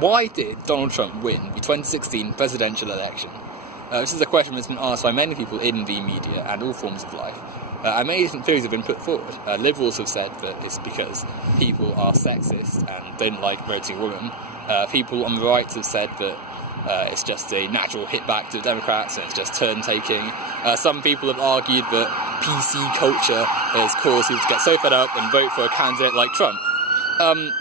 why did Donald Trump win the 2016 presidential election? This is a question that's been asked by many people in the media and all forms of life. And many different theories have been put forward. Liberals have said that it's because people are sexist and don't like voting women. People on the right have said that it's just a natural hit back to the Democrats and it's just turn-taking. Some people have argued that PC culture has caused people to get so fed up and vote for a candidate like Trump.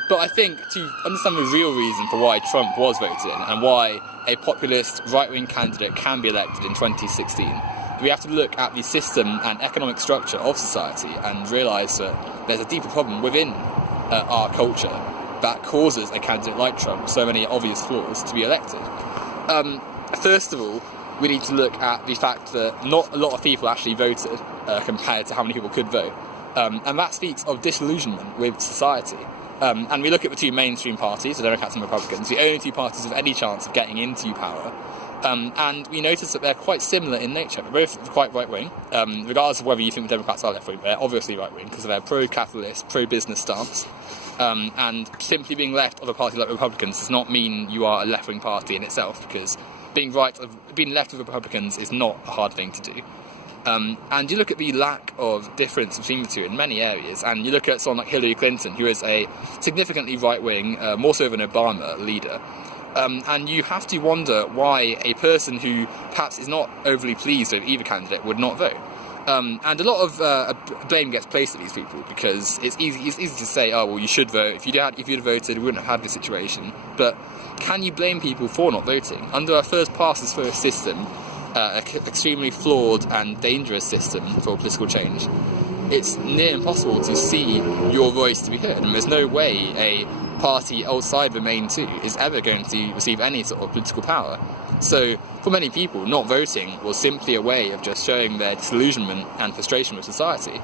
But I think to understand the real reason for why Trump was voted in and why a populist right-wing candidate can be elected in 2016, we have to look at the system and economic structure of society and realise that there's a deeper problem within our culture that causes a candidate like Trump with so many obvious flaws to be elected. First of all, we need to look at the fact that not a lot of people actually voted compared to how many people could vote. And that speaks of disillusionment with society. And we look at the two mainstream parties, the Democrats and Republicans, the only two parties with any chance of getting into power. And we notice that they're quite similar in nature. They're both quite right-wing, regardless of whether you think the Democrats are left-wing. They're obviously right-wing because of their pro-capitalist, pro-business stance. And simply being left of a party like Republicans does not mean you are a left-wing party in itself, because being left of Republicans is not a hard thing to do. And you look at the lack of difference between the two in many areas, and you look at someone like Hillary Clinton, who is a significantly right-wing, more so than Obama, leader. And you have to wonder why a person who perhaps is not overly pleased with either candidate would not vote. And a lot of blame gets placed at these people because it's easy to say, oh, well, you should vote. If you'd voted, we wouldn't have had this situation. But can you blame people for not voting? Under our first-past-the-first system, extremely flawed and dangerous system for political change, it's near impossible to see your voice to be heard. And there's no way a party outside the main two is ever going to receive any sort of political power. So for many people, not voting was simply a way of just showing their disillusionment and frustration with society.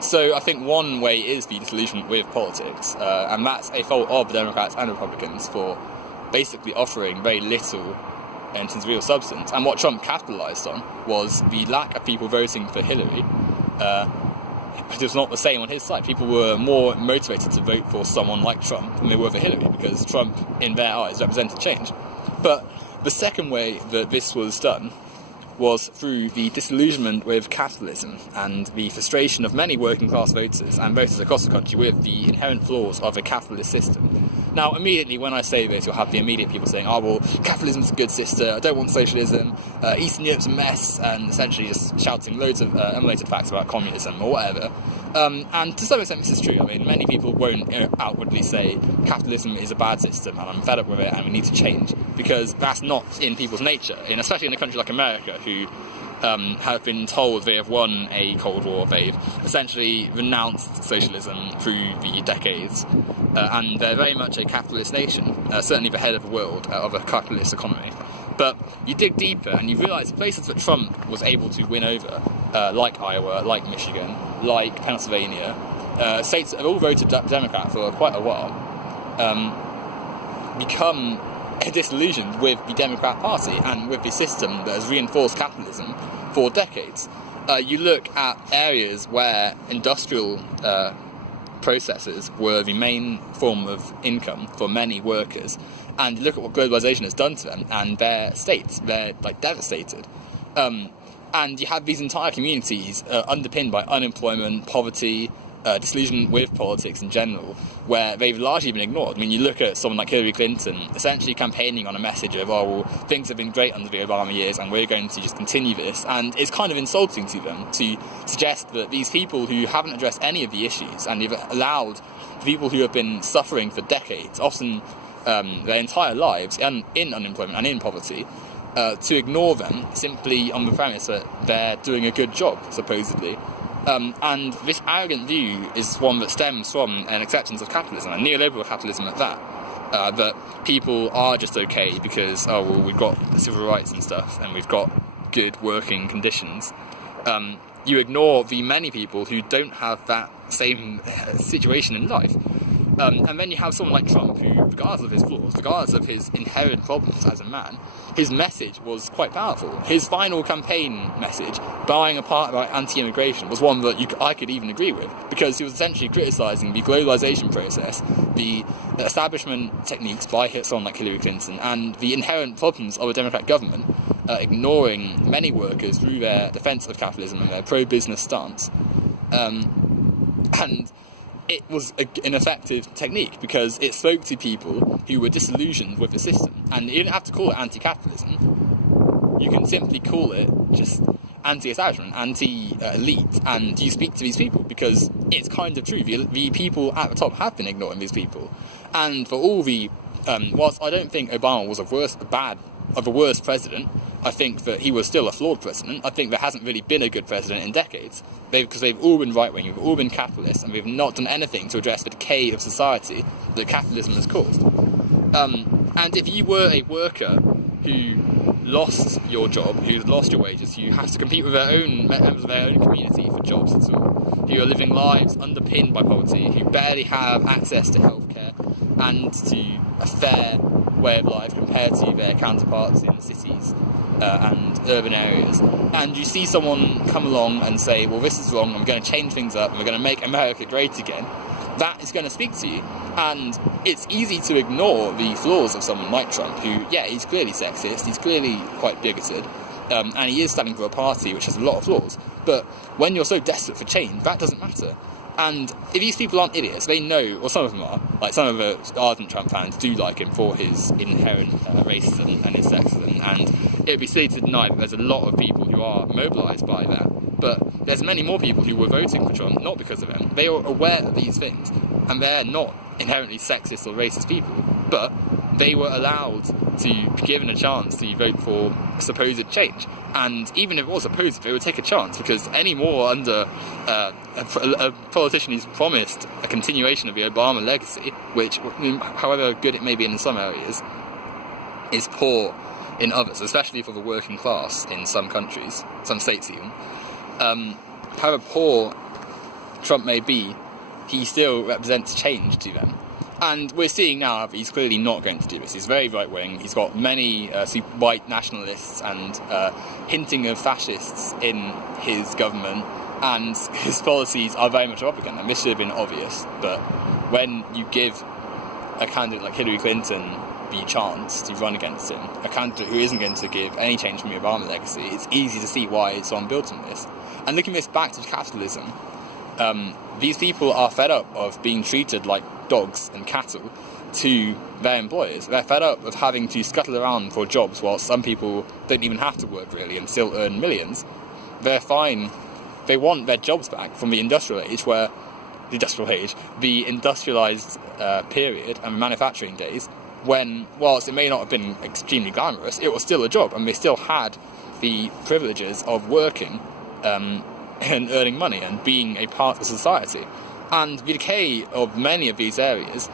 So I think one way is the disillusionment with politics, and that's a fault of the Democrats and Republicans for basically offering very little in terms of real substance. And what Trump capitalised on was the lack of people voting for Hillary. It was not the same on his side. People were more motivated to vote for someone like Trump than they were for Hillary, because Trump, in their eyes, represented change. But the second way that this was done was through the disillusionment with capitalism and the frustration of many working-class voters and voters across the country with the inherent flaws of a capitalist system. Now, immediately when I say this, you'll have the immediate people saying, oh, well, capitalism's a good sister, I don't want socialism, Eastern Europe's a mess, and essentially just shouting loads of unrelated facts about communism or whatever. And to some extent this is true. I mean, many people won't outwardly say capitalism is a bad system and I'm fed up with it and we need to change, because that's not in people's nature, especially in a country like America, who have been told they have won a Cold War. They've essentially renounced socialism through the decades, and they're very much a capitalist nation, certainly the head of the world of a capitalist economy. But you dig deeper and you realise places that Trump was able to win over, like Iowa, like Michigan, like Pennsylvania, states that have all voted Democrat for quite a while, become disillusioned with the Democrat Party and with the system that has reinforced capitalism for decades. You look at areas where industrial processes were the main form of income for many workers, and look at what globalization has done to them and their states. They're devastated. And you have these entire communities underpinned by unemployment, poverty, disillusionment with politics in general, where they've largely been ignored. I mean, you look at someone like Hillary Clinton essentially campaigning on a message of, oh, well, things have been great under the Obama years and we're going to just continue this, and it's kind of insulting to them to suggest that these people who haven't addressed any of the issues and have allowed people who have been suffering for decades, often their entire lives, and in unemployment and in poverty, to ignore them simply on the premise that they're doing a good job, supposedly. And this arrogant view is one that stems from an acceptance of capitalism, and neoliberal capitalism at that, that people are just okay because, oh, well, we've got civil rights and stuff, and we've got good working conditions. You ignore the many people who don't have that same situation in life. And then you have someone like Trump who, regardless of his flaws, regardless of his inherent problems as a man, his message was quite powerful. His final campaign message, barring a part about anti-immigration, was one that I could even agree with, because he was essentially criticising the globalisation process, the establishment techniques by someone like Hillary Clinton, and the inherent problems of a Democrat government, ignoring many workers through their defence of capitalism and their pro-business stance. And it was an effective technique because it spoke to people who were disillusioned with the system. And you don't have to call it anti-capitalism. You can simply call it just anti-establishment, anti-elite, and you speak to these people because it's kind of true. The people at the top have been ignoring these people. And for all the... whilst I don't think Obama was a worse president, I think that he was still a flawed president. I think there hasn't really been a good president in decades. Because they've all been right-wing, they've all been capitalist, and they've not done anything to address the decay of society that capitalism has caused. And if you were a worker who lost your job, who lost your wages, who has to compete with their own members of their own community for jobs at all, who are living lives underpinned by poverty, who barely have access to healthcare and to a fair way of life compared to their counterparts in cities and urban areas, and you see someone come along and say, well, this is wrong, I'm going to change things up, and we're going to make America great again, that is going to speak to you. And it's easy to ignore the flaws of someone like Trump, who, yeah, he's clearly sexist, he's clearly quite bigoted, and he is standing for a party which has a lot of flaws, but when you're so desperate for change, that doesn't matter. And if these people aren't idiots, they know, or some of them are, like some of the ardent Trump fans do like him for his inherent racism and his sexism, and it would be silly to deny that there's a lot of people who are mobilised by that, but there's many more people who were voting for Trump, not because of him. They are aware of these things, and they're not inherently sexist or racist people, but they were allowed to be given a chance to vote for supposed change. And even if it was opposed, they would take a chance, because any more under a politician who's promised a continuation of the Obama legacy, which, however good it may be in some areas, is poor in others, especially for the working class in some countries, some states even. However poor Trump may be, he still represents change to them. And we're seeing now that he's clearly not going to do this. He's very right-wing. He's got many white nationalists and hinting of fascists in his government, and his policies are very much Republican. And this should have been obvious, but when you give a candidate like Hillary Clinton the chance to run against him, a candidate who isn't going to give any change from the Obama legacy, it's easy to see why it's on built on this. And looking this back to capitalism, these people are fed up of being treated like dogs and cattle to their employers. They're fed up of having to scuttle around for jobs while some people don't even have to work really and still earn millions. They're fine. They want their jobs back from the industrial age, the industrialised period and manufacturing days, when, whilst it may not have been extremely glamorous, it was still a job, and they still had the privileges of working and earning money and being a part of society. And the decay of many of these areas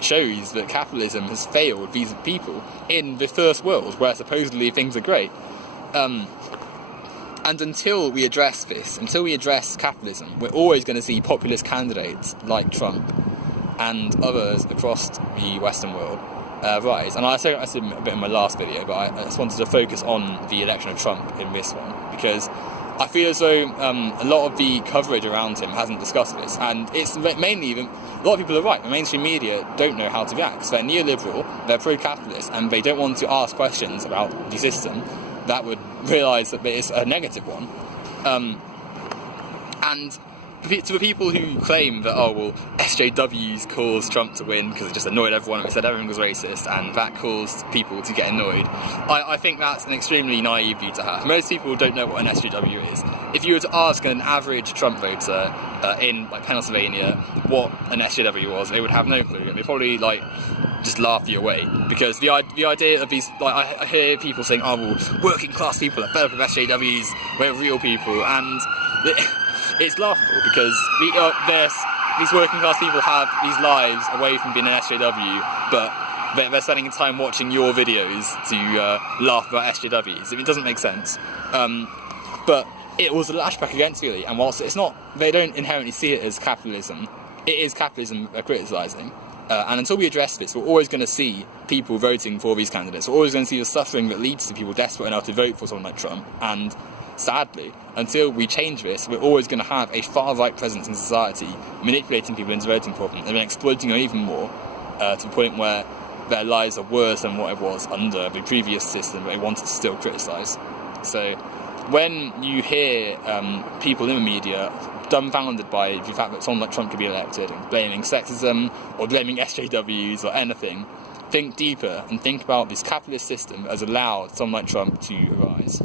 shows that capitalism has failed these people in the first world, where supposedly things are great. And until we address this, until we address capitalism, we're always going to see populist candidates like Trump and others across the Western world rise. And I said a bit in my last video, but I just wanted to focus on the election of Trump in this one, because I feel as though a lot of the coverage around him hasn't discussed this, and it's mainly even, a lot of people are right, the mainstream media don't know how to react, because they're neoliberal, they're pro-capitalist, and they don't want to ask questions about the system that would realise that it's a negative one. And to the people who claim that, oh, well, SJWs caused Trump to win because it just annoyed everyone and it said everything was racist, and that caused people to get annoyed, I think that's an extremely naive view to have. Most people don't know what an SJW is. If you were to ask an average Trump voter in like Pennsylvania what an SJW was, they would have no clue. They'd probably just laugh you away, because the idea of these, I hear people saying, oh, well, working class people are fed up with SJWs, we're real people, and it's laughable, because these working class people have these lives away from being an SJW, but they're spending time watching your videos to laugh about SJWs. It doesn't make sense. But it was a lashback against really, and whilst it's not, they don't inherently see it as capitalism, it is capitalism criticising. And until we address this, we're always going to see people voting for these candidates. We're always going to see the suffering that leads to people desperate enough to vote for someone like Trump. And sadly, until we change this, we're always going to have a far-right presence in society manipulating people into voting for them and then exploiting them even more to the point where their lives are worse than what it was under the previous system that they wanted to still criticise. So when you hear people in the media dumbfounded by the fact that someone like Trump could be elected and blaming sexism or blaming SJWs or anything, think deeper and think about this capitalist system that has allowed someone like Trump to arise.